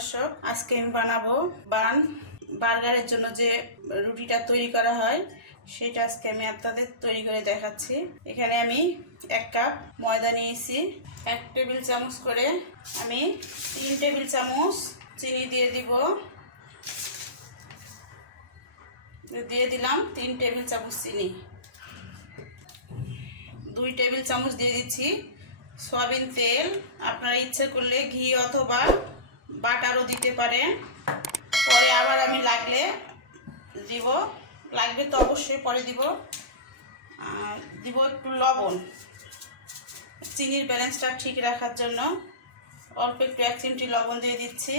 দর্শক, আজকে আমি বানাবো বান। বার্গারের জন্য যে রুটিটা তৈরি করা হয় সেটা আজকে আমি আপনাদের তৈরি করে দেখাচ্ছি। এখানে আমি 1 কাপ ময়দা নিয়েছি। 1 টেবিল চামচ করে আমি 3 টেবিল চামচ চিনি দিয়ে দিলাম 3 টেবিল চামচ চিনি। 2 টেবিল চামচ দিয়ে দিচ্ছি সয়াবিন তেল। আপনারা ইচ্ছে করলে ঘি অথবা বাটারও দিতে পারেন। পরে আবার আমি লাগলে তো অবশ্যই পরে দিব একটু লবণ, চিনির ব্যালেন্সটা ঠিক রাখার জন্য অল্প একটু 1 চিমটি লবণ দিয়ে দিচ্ছি।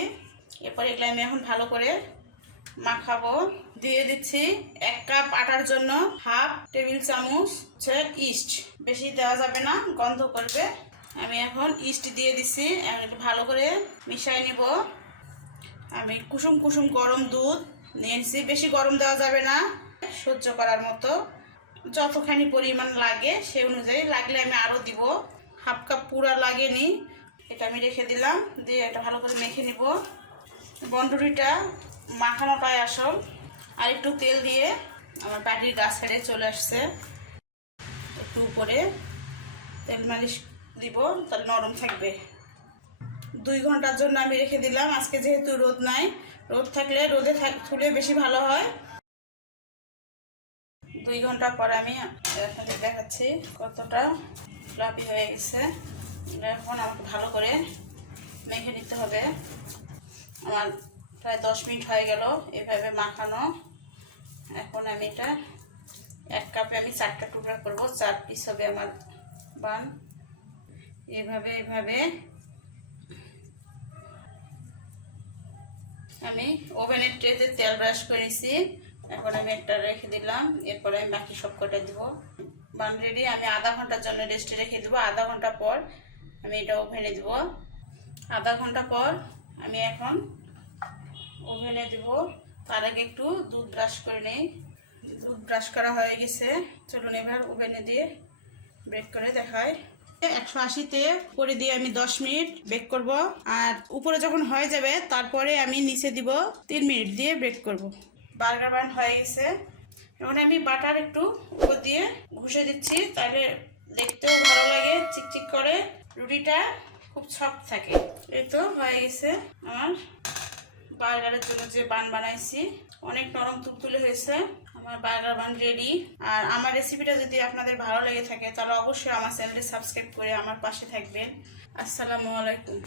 এরপর এগুলো আমি এখন ভালো করে মাখাবো। দিয়ে দিচ্ছি 1 কাপ আটার জন্য 1/2 টেবিল চামচ ইস্ট। বেশি দেওয়া যাবে না, গন্ধ করবে। আমি এখন ইস্ট দিয়ে দিচ্ছি, একটু ভালো করে মিশিয়ে নিব। আমি কুসুম কুসুম গরম দুধ নিয়েছি, বেশি গরম দেওয়া যাবে না, সহ্য করার মতো যতখানি পরিমাণ লাগে সে অনুযায়ী, লাগলে আমি আরও দিব। 1/2 কাপ পুরা লাগেনি। এটা আমি রেখে দিলাম, দিয়ে এটা ভালো করে মেখে নিব। বন্ধুরিটা মাখানোটাই আসল। আর একটু তেল দিয়ে আমার বাটির গা ছেড়ে চলে আসছে। একটু উপরে তেল মালিশ দিব, তাহলে নরম থাকবে। 2 ঘন্টার জন্য আমি রেখে দিলাম। আজকে যেহেতু রোদ নাই, রোদ থাকলে রোদে তুলে বেশি ভালো হয়। 2 ঘন্টা পর আমি এখানে দেখাচ্ছি কতটা ফ্লাফি হয়ে গেছে। এখন আমাকে ভালো করে মেখে নিতে হবে। আমার প্রায় 10 মিনিট হয়ে গেল এভাবে মাখানো। এখন আমি এটা 1 কাপে আমি 4টা টুকরা করব, 4 পিস হবে আমার বান। এভাবে আমি ওভেনের ট্রেতে তেল ব্রাশ করেছি। এখন আমি একটা রেখে দিলাম, এরপরে আমি বাকি সব কটা দিব। বান রেডি। আমি আধা ঘন্টার জন্য রেস্টে রেখে দেবো। আধা ঘন্টা পর আমি এটা ওভেনে দিব। আধা ঘন্টা পর আমি এখন ওভেনে দিব। তার আগে একটু দুধ ব্রাশ করে নেই। দুধ ব্রাশ করা হয়ে গেছে। চলুন এবার ওভেনে দিয়ে বেক করে দেখাই। 180-তে করে দিয়ে আমি 10 মিনিট বেক করব। আর উপরে যখন হয়ে যাবে তারপরে আমি নিচে দিব 3 মিনিট দিয়ে বেক করব। বার্গার বান হয়ে গেছে। এখন আমি বাটার একটু উপর দিয়ে ঘষে দিচ্ছি, তাহলে দেখতেও ভালো লাগে, চিকচিক করে, রুটিটা খুব সফট থাকে। এই তো হয়ে গেছে আমার বার্গারের জন্য যে বান বানাইছি। অনেক নরম তুলতুলে হয়েছে। আমার বার্গার বান রেডি। আর আমার রেসিপিটা যদি আপনাদের ভালো লেগে থাকে তাহলে অবশ্যই আমার চ্যানেলটি সাবস্ক্রাইব করে আমার পাশে থাকবেন। আসসালামু আলাইকুম।